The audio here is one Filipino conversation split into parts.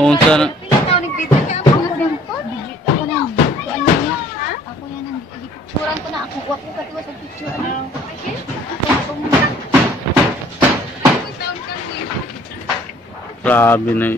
unsa na. Pila taon nagpita kay ako nang ako nang kuan niya. Ako yan ang ipicturean ko na ako wa ko katiwas sa picture ano. Grabe na.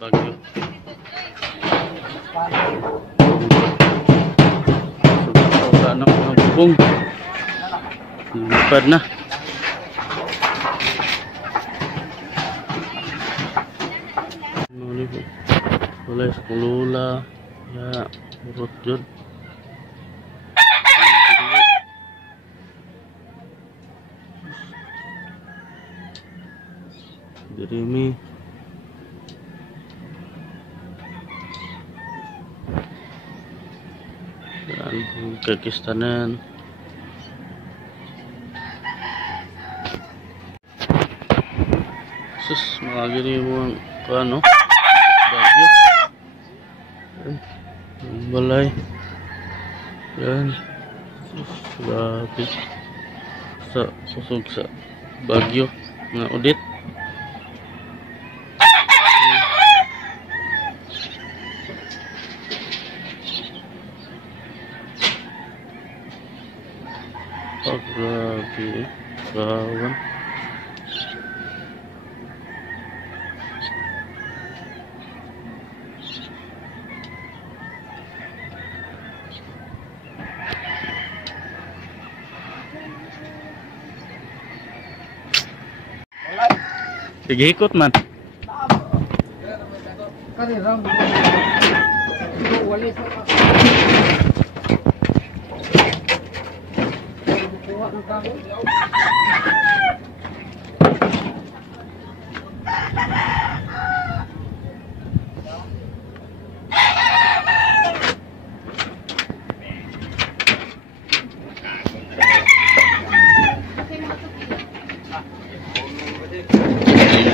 Bagyo. Sobrang ng mga bubong. Lipad na. Wala sa kulula. Ya, urut jud. Dirimi. Kekistanan. Sus, mga gini mo ano? Bagyo. Balay. Yan. Sus, grabe. Sa susog sa bagyo nga udit. Oh, grabe. Kawan. Sige, ikot man.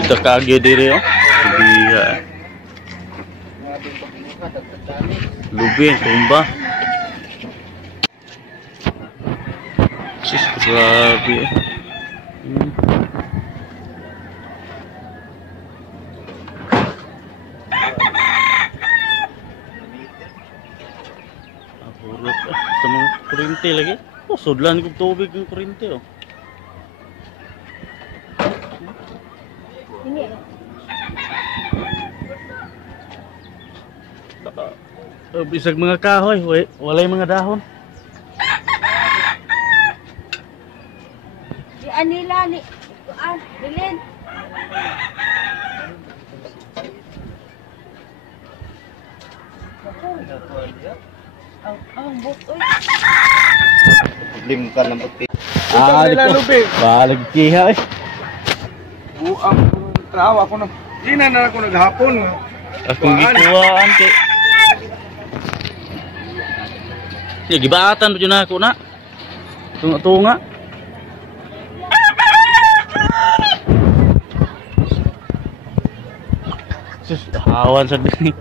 Kakagyo diri oh. Biya. Lubi tumba. Sis grabe. Apurot sa mga kuryente lagi. Oh, sudlan kog tubig ng kuryente oh. Bisag mga kahoy, walay mga dahon. Di anila ni bilin. Ang butoy. Lim ka ng puti. Balag kiha eh. Buang trawa ako na. Ina na ako naghapon. Akong gikuhaan kay. Ya gibatan pa na ako na. Tunga-tunga. Sus, hawan sa dini.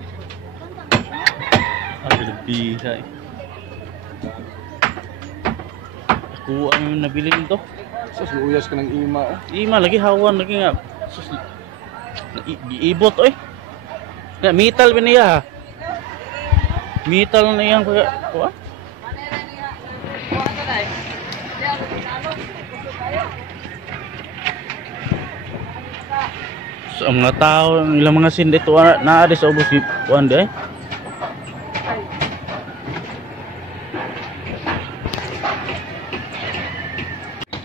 Ang bisa. Ako ang nabili nito. Sus, uyas ka ng ima. Ima lagi hawan lagi nga. Sus. Iibot oy. Na metal ba niya? Metal na yang kuha. So, ang mga tao, ilang mga sindi ito na sa ubos ni Juan de.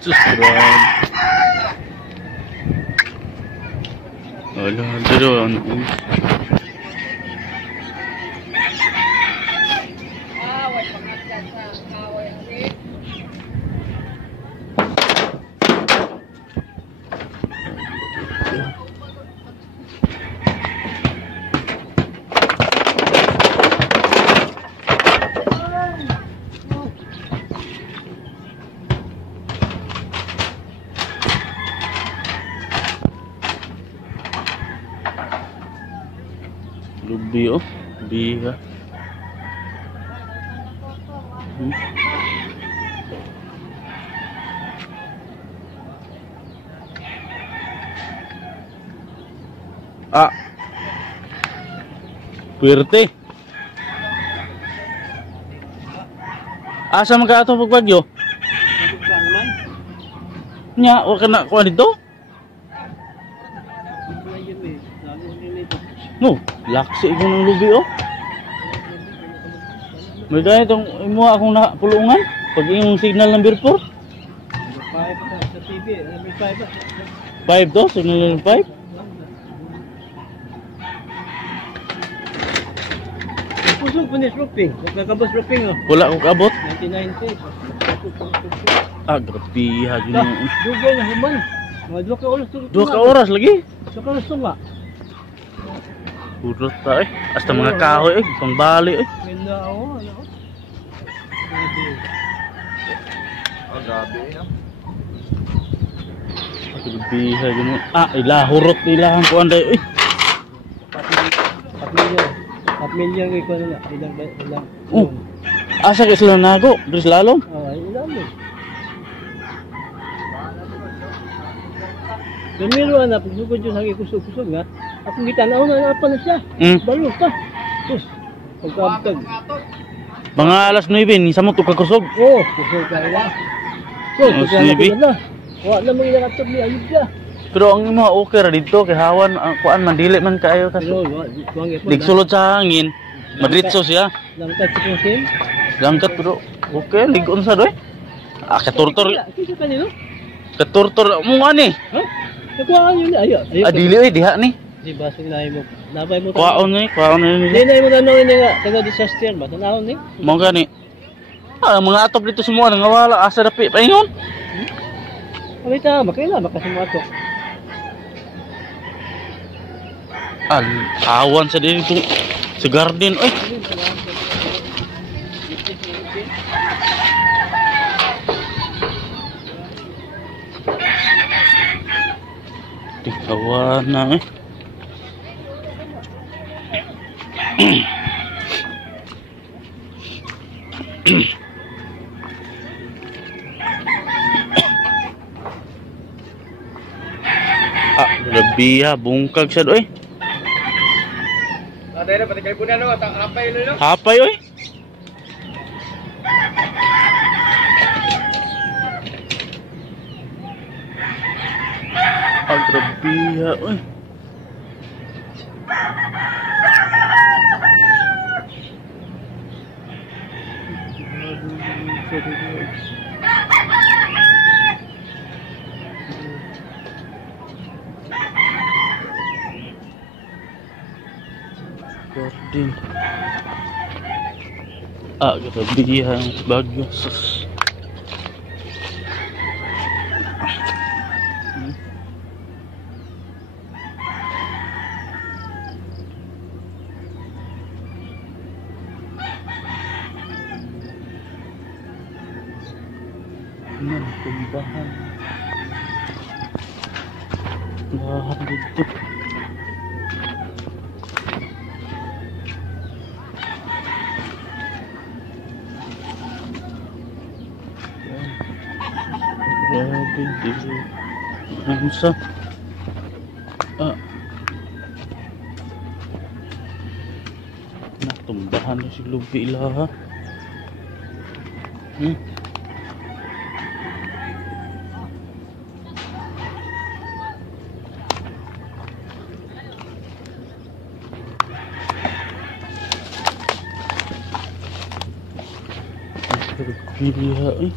Sus, Juan. Wala, dito. Grabe ka. Hmm. Ah. Puwerte. Asa man ka ato pagbagyo? Nya, wa ka na kuha dito? No, laksi ko ng lubi oh. May gaya itong imo akong napulungan pag yung signal number 4. 5 sa TV, number 5. 5 to, signal number 5. Pusog po ni roofing. Nagkakabas roofing oh. Wala akong kabot. 1990. Ah, grabe ha yun. Dugay na human. Mga 2 ka oras. 2 ka oras lagi. 2 ka oras nga. Purot ta eh. Hasta mga kahoy eh, pangbali eh. Ganda ako, ano? Oh, grabe no? Grabe ha yun. Ah, ilahurot nila ang kuhan dayo eh. 4 million ko na ilang. Asa ka sila nago? Dres lalom? Ilang mo. Dumiro na, pagsugod yun, hanggang kusog-kusog nga. Akong gitanaw na pa na siya. Balo ka. Sus, pagkabtag. Mga alas 9, ni samot ka kusog. Oo, kusog ka ila. So, Sibi. pagkabtag na. Wala na mga ilang ni ayub ka. Pero ang mga okay ra dito kay hawan ang kuan man dili man kaayo kaso. Ligsulod sa hangin, madritso siya. Langkat sa konsin. Langkat pero okay, ligon sa doy. Ah, katurtor. Kisa ka nilo? Katurtor mo ani. Ha? Nakuhaan yun ayo. Ah, dili oy diha ni. Di ba sing nahi mo? Nabay mo. Kuaon ni Hindi na mo nanawin nga taga disaster ba? Tanahon ni. Mo gani. Ah, mga atop dito semua nga wala asa dapi paingon. Kami ta, makaila makasimatok. Ah, awan sa dito sa garden oy. Kawan na eh. Ah, grabe ha, bungkag siya doy. Ada na pati kay punan no, tang hapay no. Hapay oy. Ah, grabe ha, oy. Garden. Ah, grabe ha, bagyo. Sus. Bahan. Bahan dito. Grabe dito. Ano sa? Ah. Natumbahan na si lubi ilaha. Pilihan eh.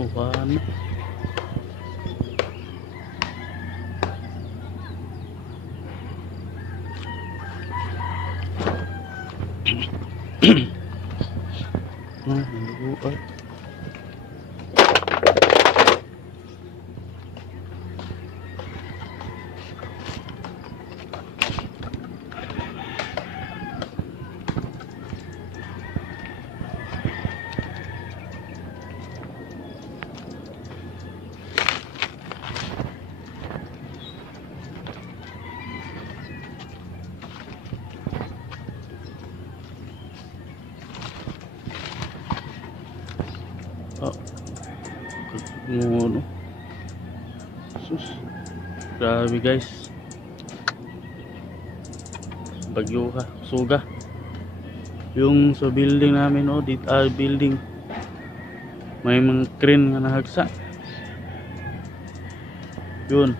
Tuhan. Buat. No. Sus. Grabe guys. Bagyo ka, suga. Yung sa building namin, oh, dito building. May mga crane nga nahagsa. Yun.